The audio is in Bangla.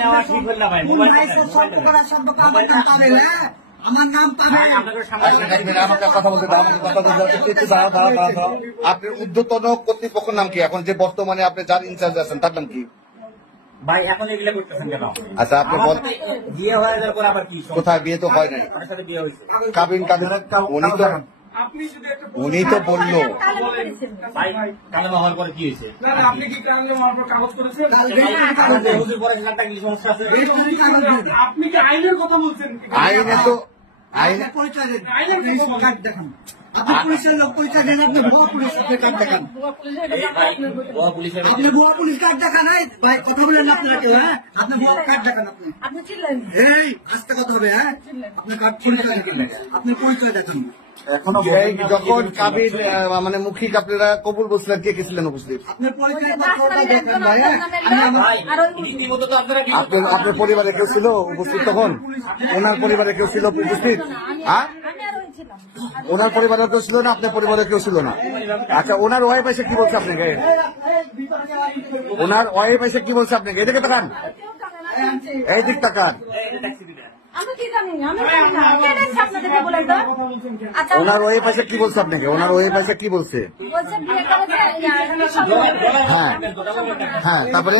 আমার নাম কথা বলতে আপনার ঊর্ধ্বতন কর্তৃপক্ষের নাম কি? এখন যে বর্তমানে আপনি যার ইনচার্জ আছেন তার নাম কি? ভাই এখন এগুলো করতেছেন কেন? আচ্ছা আপনি বিয়ে হয়ে যাওয়ার পর আবার কি? কোথায় বিয়ে তো হয় নাই, বিয়ে হয়েছে কাবিন কাদের উনি তো বললো কালাম হওয়ার পরে কি হয়েছে? আপনি কি কালাম হওয়ার পর কাগজ করেছেন? আপনি কি আইনের কথা বলছেন? আইনে তো আইন পরিচয় দেন। দেখান, আপনি পুলিশের লোক পরিচয় দেন। আপনি ভুয়া পুলিশ কার্ড দেখান। আপনি ভুয়া পুলিশ কার্ড দেখান। ভাই কথা বলেন না আপনারা কেউ। হ্যাঁ আপনি ভুয়া কার্ড দেখান। আপনি এই আস্তে কথা হবে। হ্যাঁ আপনার কার্ড পরিচয় দেখান, আপনি পরিচয় দেখান। এখনো যখন কাবির মানে মুখিক আপনারা কবুল বলছিলেন, কে কে ছিলেন উপস্থিত? আপনার পরিচয় পত্রটা দেখান ভাই। আপনার পরিবারে কেউ ছিল উপস্থিত তখন? ওনার পরিবারে কেউ ছিল উপস্থিত? হ্যাঁ ওনার পরিবারে কেউ ছিল না, আপনার পরিবারে কেউ ছিল না? আচ্ছা ওনার ওয়াইফ এসে কি বলছে আপনাকে? ওনার ওয়াইফ এসে কি বলছে আপনাকে? এদিকে তাকান, এই দিক তাকান। ওনার ওয়াইফ এসে কি বলছে আপনাকে? ওনার ওয়াইফ এসে কি বলছে? হ্যাঁ হ্যাঁ তারপরে